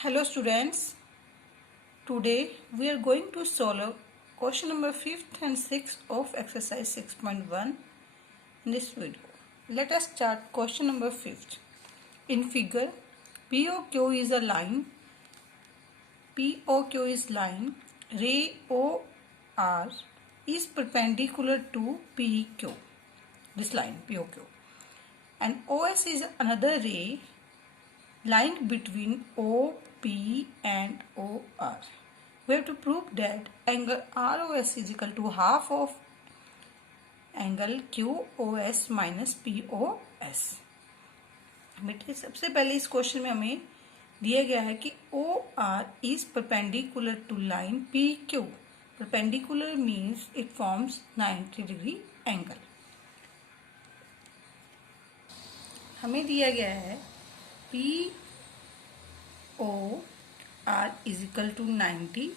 Hello students, today we are going to solve question number 5th and 6th of exercise 6.1 in this video. Let us start question number 5th. In figure, POQ is a line, POQ is line, ray OR is perpendicular to PQ, this line POQ, and OS is another ray line between OP and OR. We have to prove that angle ROS is equal to half of angle QOS minus POS. बेटे सबसे पहले इस question में हमें दिया गया है कि OR is perpendicular to line PQ. Perpendicular means it forms 90 degree angle. हमें दिया गया है POR is equal to 90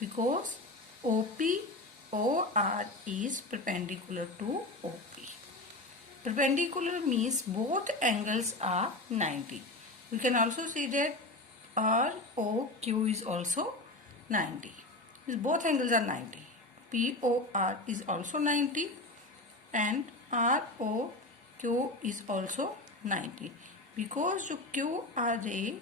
because OR is perpendicular to OP. Perpendicular means both angles are 90. We can also see that ROQ is also 90. Both angles are 90. POR is also 90 and ROQ is also 90 because जो QR ray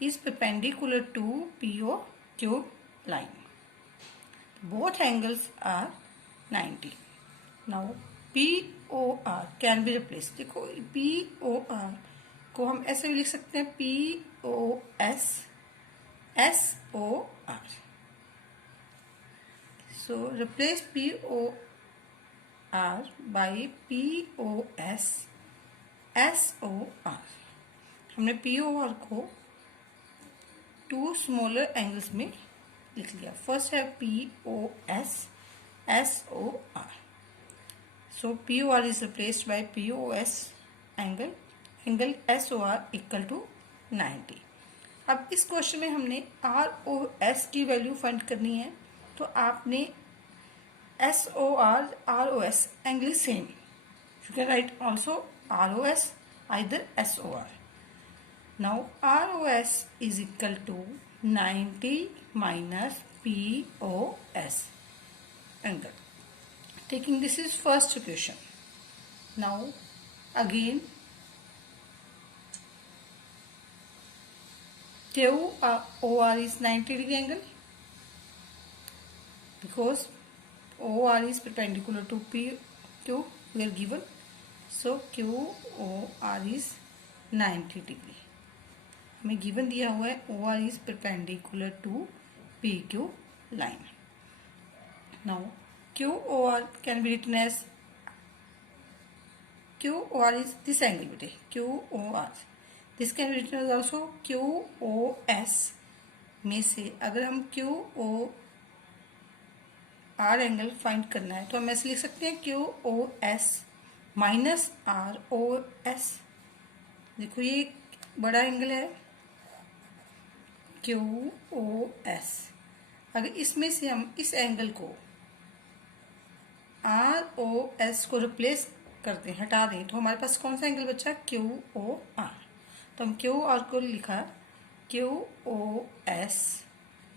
is perpendicular to POQ line. Both angles are 90. Now POR can be replaced. देखो POR को हम ऐसे भी लिख सकते हैं POS SOR. So replace POR by POS SOR. हमने POR को टू स्मॉलर एंगल्स में लिख लिया. फर्स्ट है POS SOR. So POR is replaced by POS angle SOR equal to 90. अब इस क्वेश्चन में हमने ROS की वैल्यू फाइंड करनी है, तो आपने SOR ROS angle same. You can write also ROS either SOR. Now ROS is equal to 90 minus POS angle. Taking this is first equation. Now again QOR is 90 degree angle because OR is perpendicular to PQ we are given. So QOR is 90 degree. हमें given दिया हुआ है OR is perpendicular to PQ line. Now QOR can be written as QOR is this angle बेटे QOR. This can be written as also QOS में से अगर हम QOR angle find करना है तो हम ऐसे लिख सकते हैं QOS माइनस ROS. देखो ये बड़ा एंगल है QOS. अगर इसमें से हम इस एंगल को ROS को रिप्लेस करते हैं, हटा दें, तो हमारे पास कौन सा एंगल बचा QOR. तो हम QOR को लिखा QOS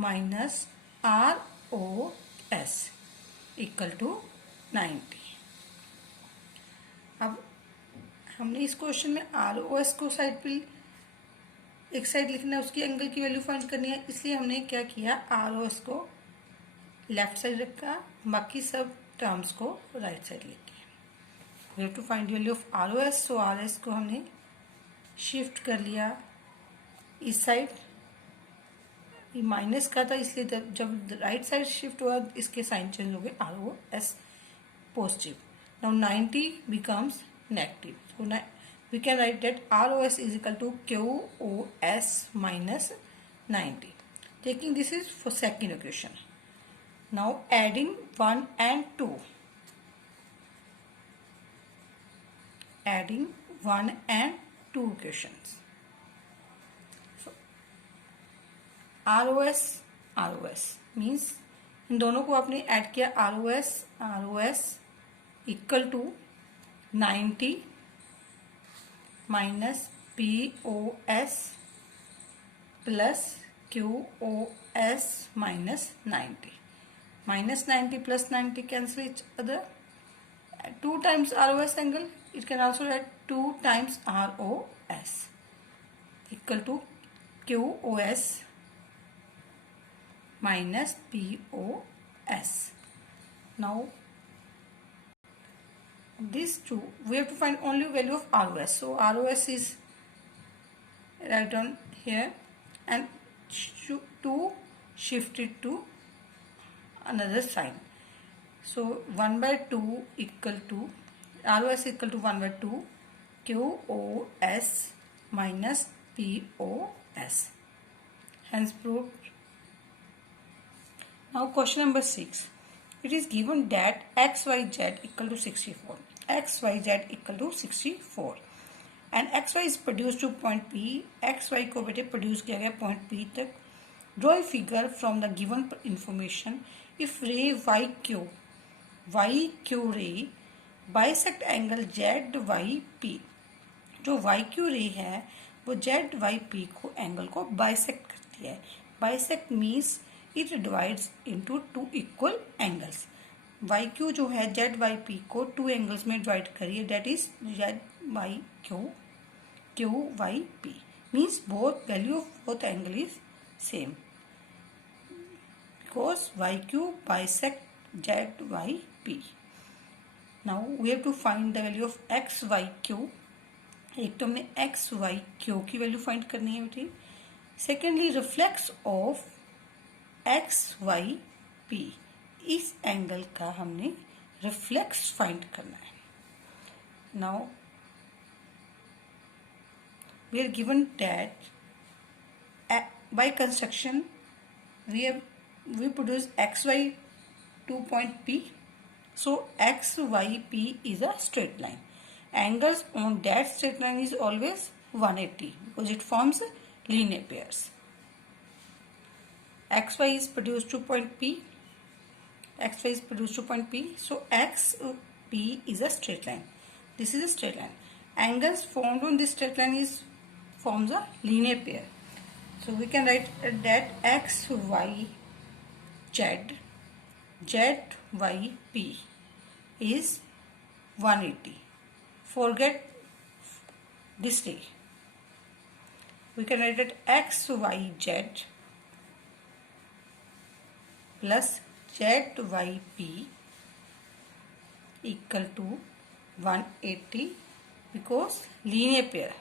माइनस ROS इक्वल टू 90. अब हमने इस क्वेश्चन में ROS को साइड पे एक साइड लिखना है, उसकी एंगल की वैल्यू फाइंड करनी है, इसलिए हमने क्या किया ROS को लेफ्ट साइड रखा, बाकी सब टर्म्स को राइट साइड लिख दिया. We have to find value of ROS. So RS को हमने शिफ्ट कर लिया इस साइड. ये माइनस का था इसलिए जब राइट साइड शिफ्ट हुआ इसके साइन चेंज हो गए ROS positive. Now 90 becomes negative. So we can write that ROS is equal to QOS minus 90. Taking this is for second equation. Now adding 1 and 2. Adding 1 and 2 equations. So ROS means इन दोनों को आपने add किया ROS equal to 90 minus POS plus QOS minus 90. Minus 90 plus 90 cancel each other. 2 times ROS angle, it can also write 2 times ROS equal to QOS minus POS. Now these two, we have to find only value of ROS. So ROS is right on here and to shift it to another sign. So 1 by 2 equal to ROS equal to 1 by 2 QOS minus POS. Hence proved. Now question number 6. It is given that XYZ equal to 64. XYZ equal to 64. And XY is produced to point P. XY को बेटे produce किया गया point P तक. Draw a figure from the given information. If ray YQ ray bisect angle ZYP. जो YQ ray है वो ZYP को angle को bisect करती है. Bisect means it divides into two equal angles. YQ जो है ZYP को two angles में divide करिए, that is ZYQ QYP means both value of both angle is same because YQ bisect ZYP. Now we have to find the value of XYQ. एक तो हमने XYQ की value find करनी है बेटी. Secondly reflex of XYP, इस angle का हमने रिफ्लेक्स फाइंड करना है. Now we are given that by construction we produce XY to point P. So XYP is a straight line. Angles on that straight line is always 180 because it forms linear pairs. XY is produced to point P. XY is produced to point P. So XP is a straight line. This is a straight line. Angles formed on this straight line forms a linear pair. So we can write that XYZ ZYP is 180. Forget this day. We can write it XYZ plus ZYP equal to 180 because linear pair.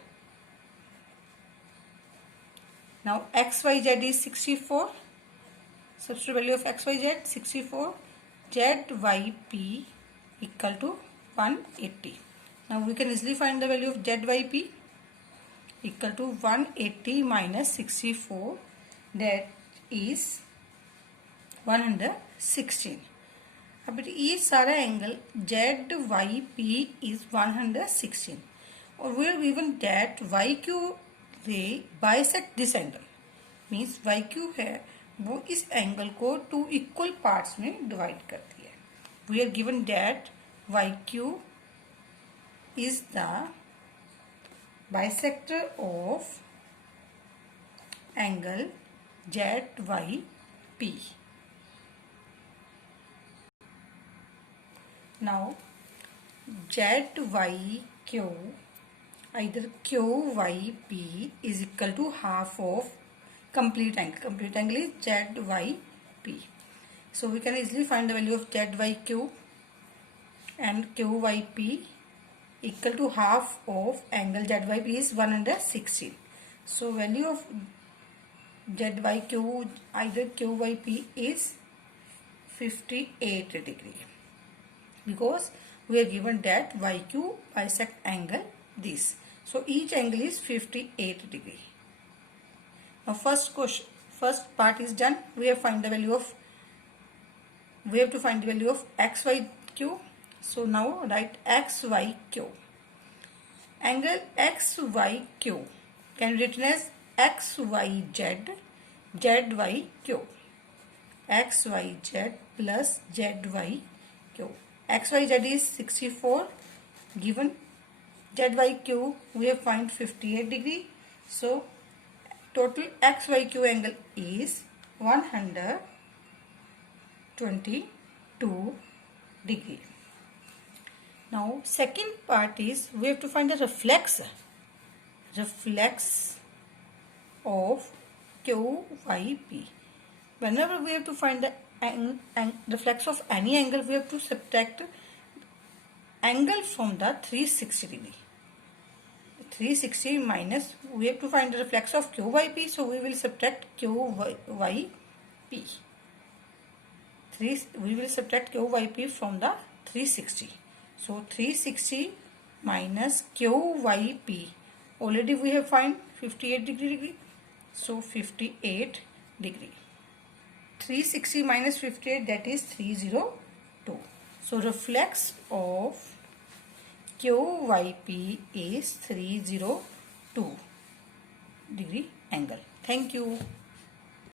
Now XYZ is 64. Substitute value of XYZ 64. ZYP equal to 180. Now we can easily find the value of ZYP equal to 180 minus 64, that is 116. अब ये सारा angle ZYP is 116 और we are given that YQ ray bisect this angle, means YQ है वो इस angle को two equal parts में divide करती है. We are given that YQ is the bisector of angle ZYP. Now ZYQ, either QYP is equal to half of complete angle. Complete angle is ZYP. So we can easily find the value of ZYQ and QYP equal to half of angle ZYP is 116. So value of ZYQ either QYP is 58 degree because we are given that YQ bisect angle this. So each angle is 58 degree. Now first part is done. We have to find the value of XYQ. So now write XYQ. Angle XYQ can be written as XYZ ZYQ. XYZ plus ZYQ. XYZ is 64. Given ZYQ we have find 58 degree. So total XYQ angle is 122 degree. Now second part is we have to find the reflex of QYP. Whenever we have to find the reflex of any angle, we have to subtract angle from the 360 degree. 360 minus, we have to find the reflex of QYP, so we will subtract QYP. We will subtract QYP from the 360. So 360 minus QYP. Already we have find 58 degree. So 58 degree. 360 minus 58, that is 302. So reflex of QYP is 302 degree angle. Thank you.